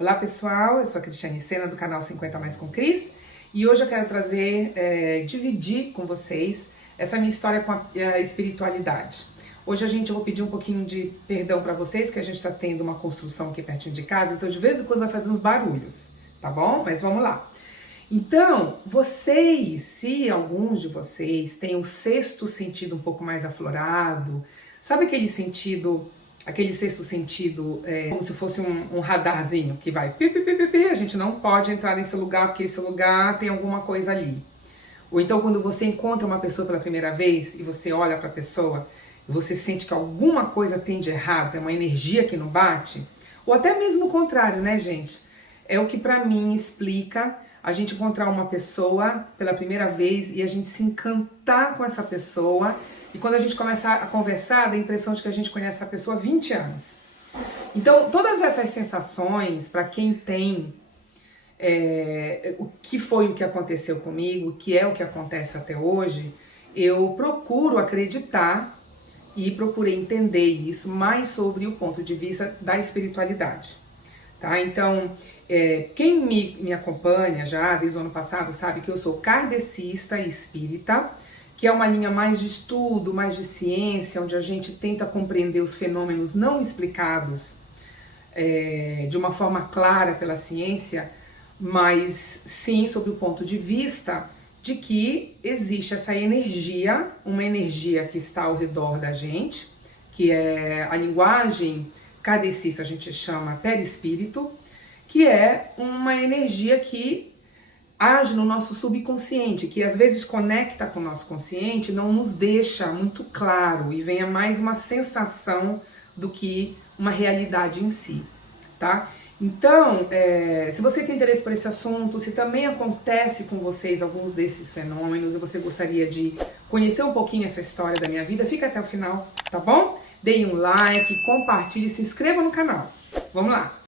Olá pessoal, eu sou a Cristiane Sena do canal 50 Mais com Cris e hoje eu quero dividir com vocês essa minha história com a espiritualidade. Hoje eu vou pedir um pouquinho de perdão para vocês, que a gente está tendo uma construção aqui pertinho de casa, então de vez em quando vai fazer uns barulhos, tá bom? Mas vamos lá. Então, se alguns de vocês têm o sexto sentido um pouco mais aflorado, sabe aquele sexto sentido, como se fosse um radarzinho que vai pi, pi, pi, pi, pi, a gente não pode entrar nesse lugar porque esse lugar tem alguma coisa ali. Ou então quando você encontra uma pessoa pela primeira vez e você olha para a pessoa e você sente que alguma coisa tem de errado, tem uma energia que não bate, ou até mesmo o contrário, né, gente? É o que para mim explica a gente encontrar uma pessoa pela primeira vez e a gente se encantar com essa pessoa. E quando a gente começa a conversar, dá a impressão de que a gente conhece essa pessoa há 20 anos. Então, todas essas sensações, para quem tem o que foi o que aconteceu comigo, o que é o que acontece até hoje, eu procuro acreditar e procurei entender isso mais sobre o ponto de vista da espiritualidade. Tá? Então, quem me acompanha já desde o ano passado sabe que eu sou kardecista e espírita, que é uma linha mais de estudo, mais de ciência, onde a gente tenta compreender os fenômenos não explicados de uma forma clara pela ciência, mas sim sob o ponto de vista de que existe essa energia, uma energia que está ao redor da gente, que é a linguagem kardecista, a gente chama perispírito, que é uma energia que age no nosso subconsciente, que às vezes conecta com o nosso consciente, não nos deixa muito claro e venha mais uma sensação do que uma realidade em si, tá? Então, se você tem interesse por esse assunto, se também acontece com vocês alguns desses fenômenos e você gostaria de conhecer um pouquinho essa história da minha vida, fica até o final, tá bom? Deem um like, compartilhe, se inscreva no canal. Vamos lá!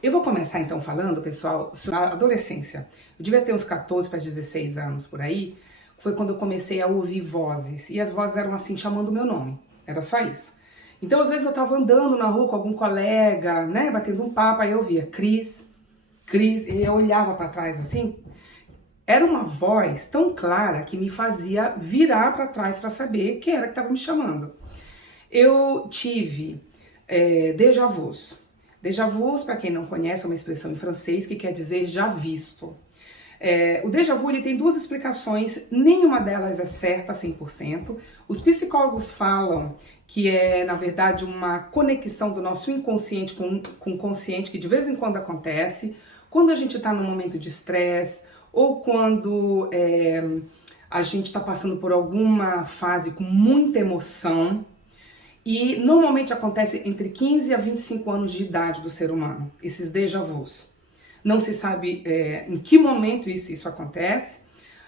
Eu vou começar então falando, pessoal, sobre a adolescência. Eu devia ter uns 14 para 16 anos por aí, foi quando eu comecei a ouvir vozes. E as vozes eram assim, chamando o meu nome. Era só isso. Então, às vezes eu tava andando na rua com algum colega, né, batendo um papo, aí eu via Cris, Cris, e eu olhava para trás assim. Era uma voz tão clara que me fazia virar para trás para saber quem era que estava me chamando. Eu tive déjà vus. Déjà vus, para quem não conhece, é uma expressão em francês que quer dizer já visto. O déjà vu ele tem duas explicações, nenhuma delas é certa 100%. Os psicólogos falam que é, na verdade, uma conexão do nosso inconsciente com o consciente, que de vez em quando acontece, quando a gente está num momento de estresse, ou quando a gente está passando por alguma fase com muita emoção. E normalmente acontece entre 15 a 25 anos de idade do ser humano, esses déjà vus. Não se sabe em que momento isso acontece.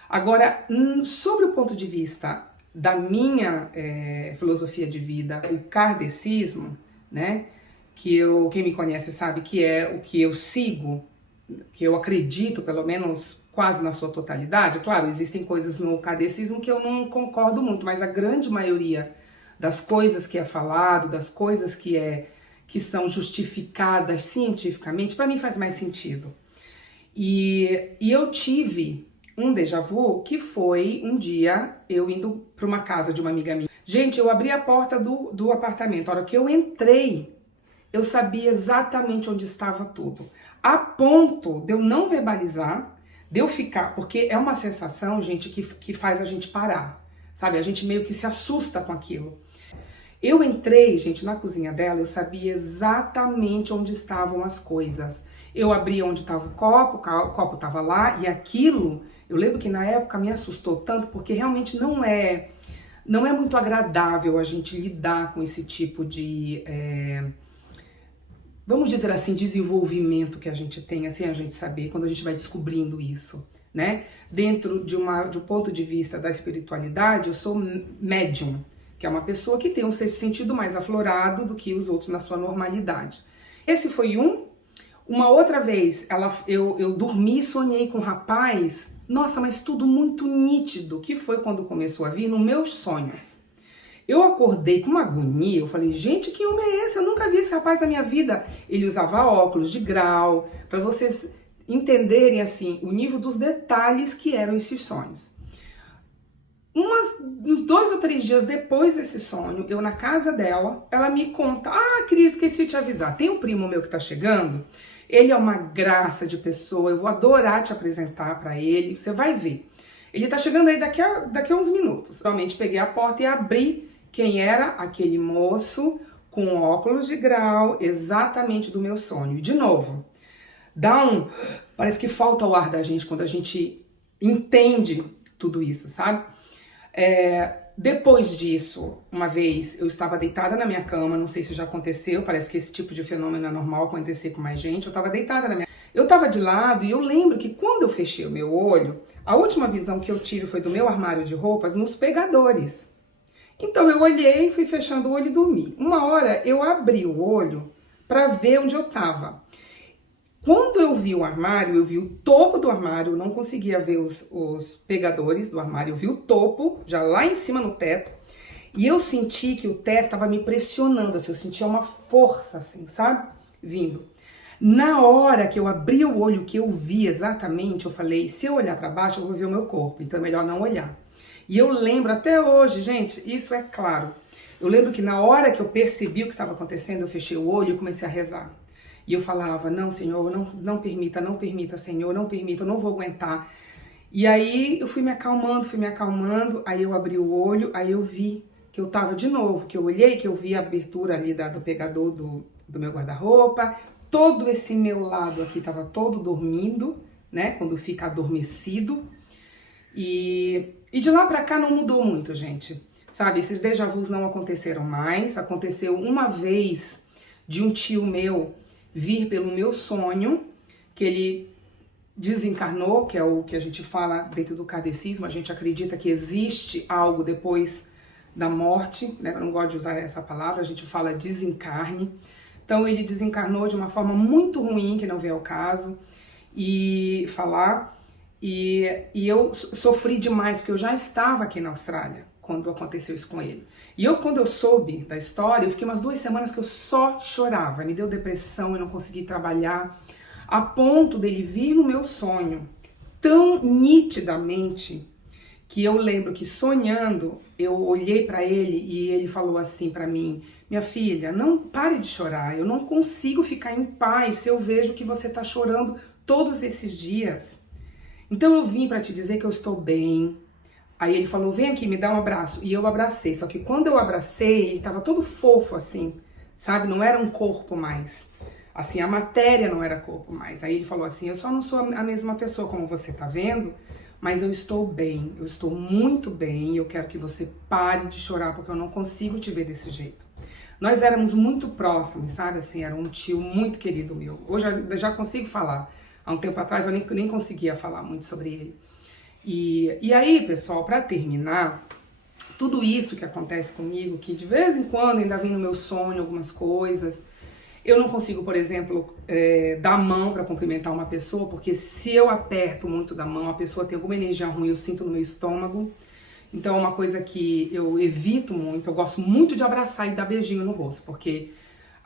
Agora, sobre o ponto de vista da minha filosofia de vida, o kardecismo, né, quem me conhece sabe que é o que eu sigo, que eu acredito, pelo menos quase na sua totalidade. Claro, existem coisas no kardecismo que eu não concordo muito, mas a grande maioria das coisas que é falado, das coisas que são justificadas cientificamente, para mim faz mais sentido. E eu tive um déjà vu que foi um dia eu indo para uma casa de uma amiga minha. Gente, eu abri a porta do apartamento, a hora que eu entrei, eu sabia exatamente onde estava tudo. A ponto de eu não verbalizar, de eu ficar, porque é uma sensação, gente, que faz a gente parar, sabe? A gente meio que se assusta com aquilo. Eu entrei, gente, na cozinha dela, eu sabia exatamente onde estavam as coisas. Eu abria onde estava o copo estava lá, e aquilo, eu lembro que na época me assustou tanto, porque realmente não é muito agradável a gente lidar com esse tipo de, vamos dizer assim, desenvolvimento que a gente tem, assim, a gente saber, quando a gente vai descobrindo isso, né? Dentro de um ponto de vista da espiritualidade, eu sou médium, que é uma pessoa que tem um sentido mais aflorado do que os outros na sua normalidade. Esse foi uma outra vez, eu dormi e sonhei com um rapaz, nossa, mas tudo muito nítido, que foi quando começou a vir nos meus sonhos. Eu acordei com uma agonia, eu falei, gente, que homem é esse? Eu nunca vi esse rapaz na minha vida. Ele usava óculos de grau, para vocês entenderem assim o nível dos detalhes que eram esses sonhos. Uns 2 ou 3 dias depois desse sonho, eu na casa dela, ela me conta, Cris, esqueci de te avisar, tem um primo meu que tá chegando, ele é uma graça de pessoa, eu vou adorar te apresentar para ele, você vai ver. Ele tá chegando aí daqui a uns minutos. Realmente peguei a porta e abri. Quem era? Aquele moço com óculos de grau, exatamente do meu sonho. E de novo, parece que falta o ar da gente quando a gente entende tudo isso, sabe? Depois disso, uma vez eu estava deitada na minha cama, não sei se já aconteceu, parece que esse tipo de fenômeno é normal acontecer com mais gente. Eu estava deitada na minha Eu estava de lado e eu lembro que quando eu fechei o meu olho, a última visão que eu tive foi do meu armário de roupas nos pegadores. Então eu olhei, fui fechando o olho e dormi. Uma hora eu abri o olho para ver onde eu estava. Quando eu vi o armário, eu vi o topo do armário, eu não conseguia ver os pegadores do armário, eu vi o topo, já lá em cima no teto, e eu senti que o teto estava me pressionando, assim, eu sentia uma força, assim, sabe? Vindo. Na hora que eu abri o olho, que eu vi exatamente, eu falei, se eu olhar para baixo, eu vou ver o meu corpo, então é melhor não olhar. E eu lembro até hoje, gente, isso é claro, eu lembro que na hora que eu percebi o que estava acontecendo, eu fechei o olho e comecei a rezar. E eu falava, não, Senhor, não permita, Senhor, não permita, eu não vou aguentar. E aí eu fui me acalmando, aí eu abri o olho, aí eu vi que eu tava de novo, que eu olhei, que eu vi a abertura ali do pegador do meu guarda-roupa, todo esse meu lado aqui tava todo dormindo, né, quando fica adormecido. E de lá pra cá não mudou muito, gente, sabe, esses déjà vus não aconteceram mais, aconteceu uma vez de um tio meu vir pelo meu sonho, que ele desencarnou, que é o que a gente fala dentro do kardecismo, a gente acredita que existe algo depois da morte, né? Eu não gosto de usar essa palavra, a gente fala desencarne. Então ele desencarnou de uma forma muito ruim, que não veio ao caso, e eu sofri demais, porque eu já estava aqui na Austrália quando aconteceu isso com ele. E quando eu soube da história, eu fiquei umas 2 semanas que eu só chorava, me deu depressão, eu não consegui trabalhar, a ponto dele vir no meu sonho tão nitidamente que eu lembro que sonhando, eu olhei para ele e ele falou assim para mim, minha filha, não pare de chorar, eu não consigo ficar em paz se eu vejo que você tá chorando todos esses dias. Então eu vim para te dizer que eu estou bem. Aí ele falou, vem aqui, me dá um abraço. E eu abracei, só que quando eu abracei, ele tava todo fofo assim, sabe? Não era um corpo mais. Assim, a matéria não era corpo mais. Aí ele falou assim, eu só não sou a mesma pessoa como você tá vendo, mas eu estou bem, eu estou muito bem, eu quero que você pare de chorar, porque eu não consigo te ver desse jeito. Nós éramos muito próximos, sabe? Assim, era um tio muito querido meu. Hoje eu já consigo falar. Há um tempo atrás eu nem conseguia falar muito sobre ele. E aí, pessoal, para terminar, tudo isso que acontece comigo, que de vez em quando ainda vem no meu sonho algumas coisas, eu não consigo, por exemplo, dar a mão para cumprimentar uma pessoa, porque se eu aperto muito da mão, a pessoa tem alguma energia ruim, eu sinto no meu estômago. Então é uma coisa que eu evito muito, eu gosto muito de abraçar e dar beijinho no rosto, porque,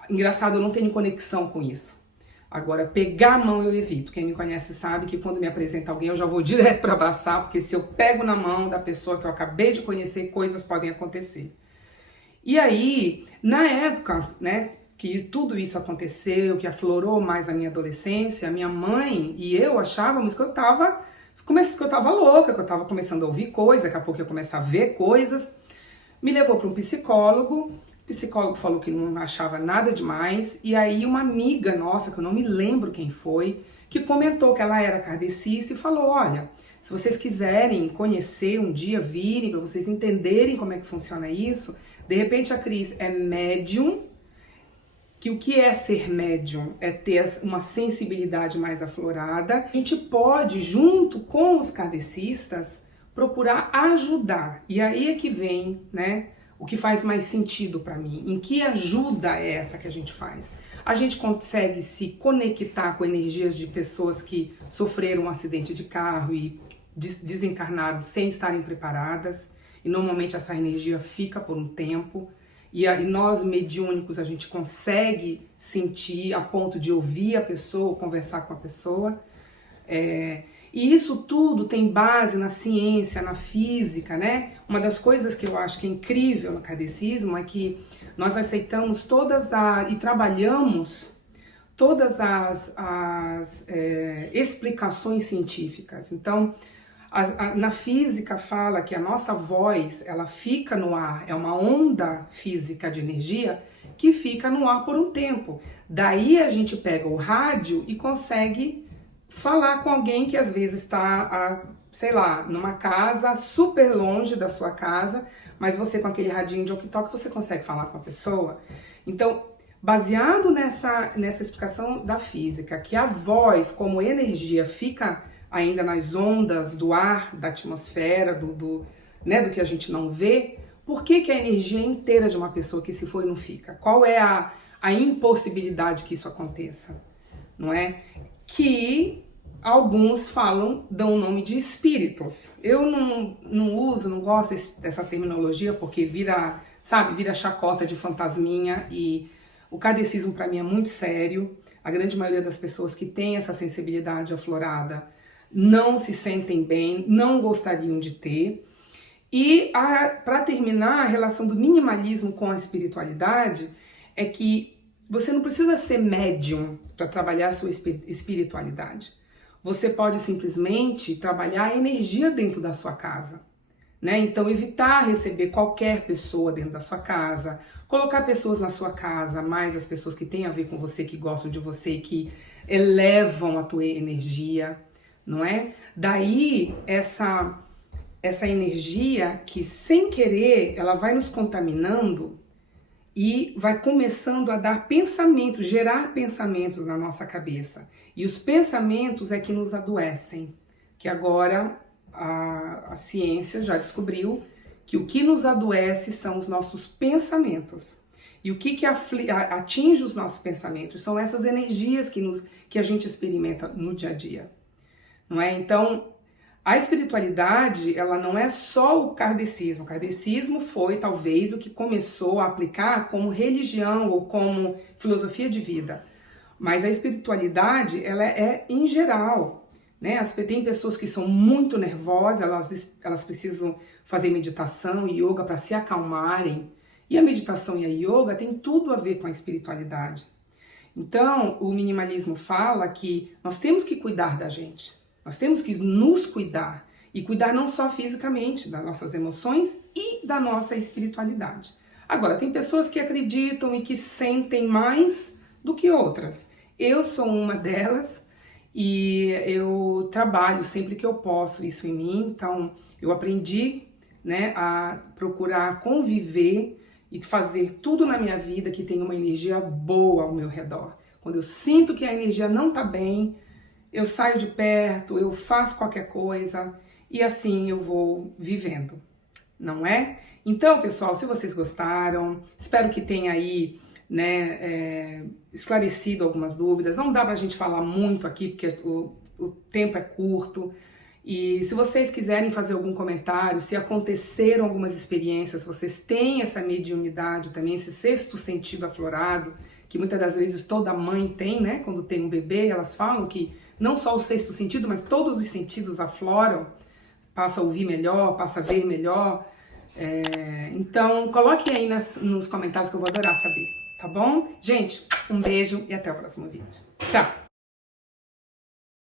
engraçado, eu não tenho conexão com isso. Agora, pegar a mão eu evito. Quem me conhece sabe que quando me apresenta alguém eu já vou direto para abraçar, porque se eu pego na mão da pessoa que eu acabei de conhecer, coisas podem acontecer. E aí, na época, né, que tudo isso aconteceu, que aflorou mais a minha adolescência, minha mãe e eu achávamos que eu tava louca, que eu tava começando a ouvir coisas, daqui a pouco eu começar a ver coisas. Me levou para um psicólogo. O psicólogo falou que não achava nada demais, e aí uma amiga nossa, que eu não me lembro quem foi, que comentou que ela era kardecista e falou, olha, se vocês quiserem conhecer um dia, virem, para vocês entenderem como é que funciona isso, de repente a Cris é médium, que o que é ser médium? É ter uma sensibilidade mais aflorada. A gente pode, junto com os kardecistas, procurar ajudar, e aí é que vem, né, o que faz mais sentido para mim. Em que ajuda é essa que a gente faz? A gente consegue se conectar com energias de pessoas que sofreram um acidente de carro e desencarnaram sem estarem preparadas. e normalmente essa energia fica por um tempo. E nós, mediúnicos, a gente consegue sentir a ponto de ouvir a pessoa, conversar com a pessoa. E isso tudo tem base na ciência, na física, né? Uma das coisas que eu acho que é incrível no kardecismo é que nós aceitamos e trabalhamos todas as explicações científicas. Então, na física fala que a nossa voz, ela fica no ar, é uma onda física de energia que fica no ar por um tempo. Daí a gente pega o rádio e consegue falar com alguém que às vezes está, sei lá, numa casa super longe da sua casa, mas você com aquele radinho de walkie-talkie você consegue falar com a pessoa. Então, baseado nessa explicação da física, que a voz como energia fica ainda nas ondas do ar, da atmosfera, do que a gente não vê, por que a energia inteira de uma pessoa que se foi não fica? Qual é a impossibilidade que isso aconteça? Não é? Que alguns dão o nome de espíritos. Eu não gosto dessa terminologia porque vira chacota de fantasminha, e o kardecismo para mim é muito sério. A grande maioria das pessoas que tem essa sensibilidade aflorada não se sentem bem, não gostariam de ter. E para terminar, a relação do minimalismo com a espiritualidade é que você não precisa ser médium para trabalhar a sua espiritualidade. Você pode simplesmente trabalhar a energia dentro da sua casa, né? Então evitar receber qualquer pessoa dentro da sua casa, colocar pessoas na sua casa, mais as pessoas que têm a ver com você, que gostam de você, que elevam a tua energia, não é? Daí essa energia que sem querer ela vai nos contaminando e vai começando a dar pensamentos, gerar pensamentos na nossa cabeça. E os pensamentos é que nos adoecem, que agora a ciência já descobriu que o que nos adoece são os nossos pensamentos. E o que atinge os nossos pensamentos são essas energias que a gente experimenta no dia a dia. Não é? Então, a espiritualidade, ela não é só o kardecismo. O kardecismo foi, talvez, o que começou a aplicar como religião ou como filosofia de vida. Mas a espiritualidade, ela é em geral, né? Tem pessoas que são muito nervosas, elas precisam fazer meditação e yoga para se acalmarem. E a meditação e a yoga tem tudo a ver com a espiritualidade. Então, o minimalismo fala que nós temos que cuidar da gente. Nós temos que nos cuidar, e cuidar não só fisicamente, das nossas emoções e da nossa espiritualidade. Agora, tem pessoas que acreditam e que sentem mais do que outras. Eu sou uma delas e eu trabalho sempre que eu posso isso em mim. Então, eu aprendi, né, a procurar conviver e fazer tudo na minha vida que tenha uma energia boa ao meu redor. Quando eu sinto que a energia não está bem, eu saio de perto, eu faço qualquer coisa e assim eu vou vivendo, não é? Então, pessoal, se vocês gostaram, espero que tenha aí, né, esclarecido algumas dúvidas. Não dá pra gente falar muito aqui porque o tempo é curto. E se vocês quiserem fazer algum comentário, se aconteceram algumas experiências, vocês têm essa mediunidade também, esse sexto sentido aflorado, que muitas das vezes toda mãe tem, né? Quando tem um bebê, elas falam que não só o sexto sentido, mas todos os sentidos afloram, passa a ouvir melhor, passa a ver melhor. Então, coloquem aí nos comentários que eu vou adorar saber, tá bom? Gente, um beijo e até o próximo vídeo. Tchau!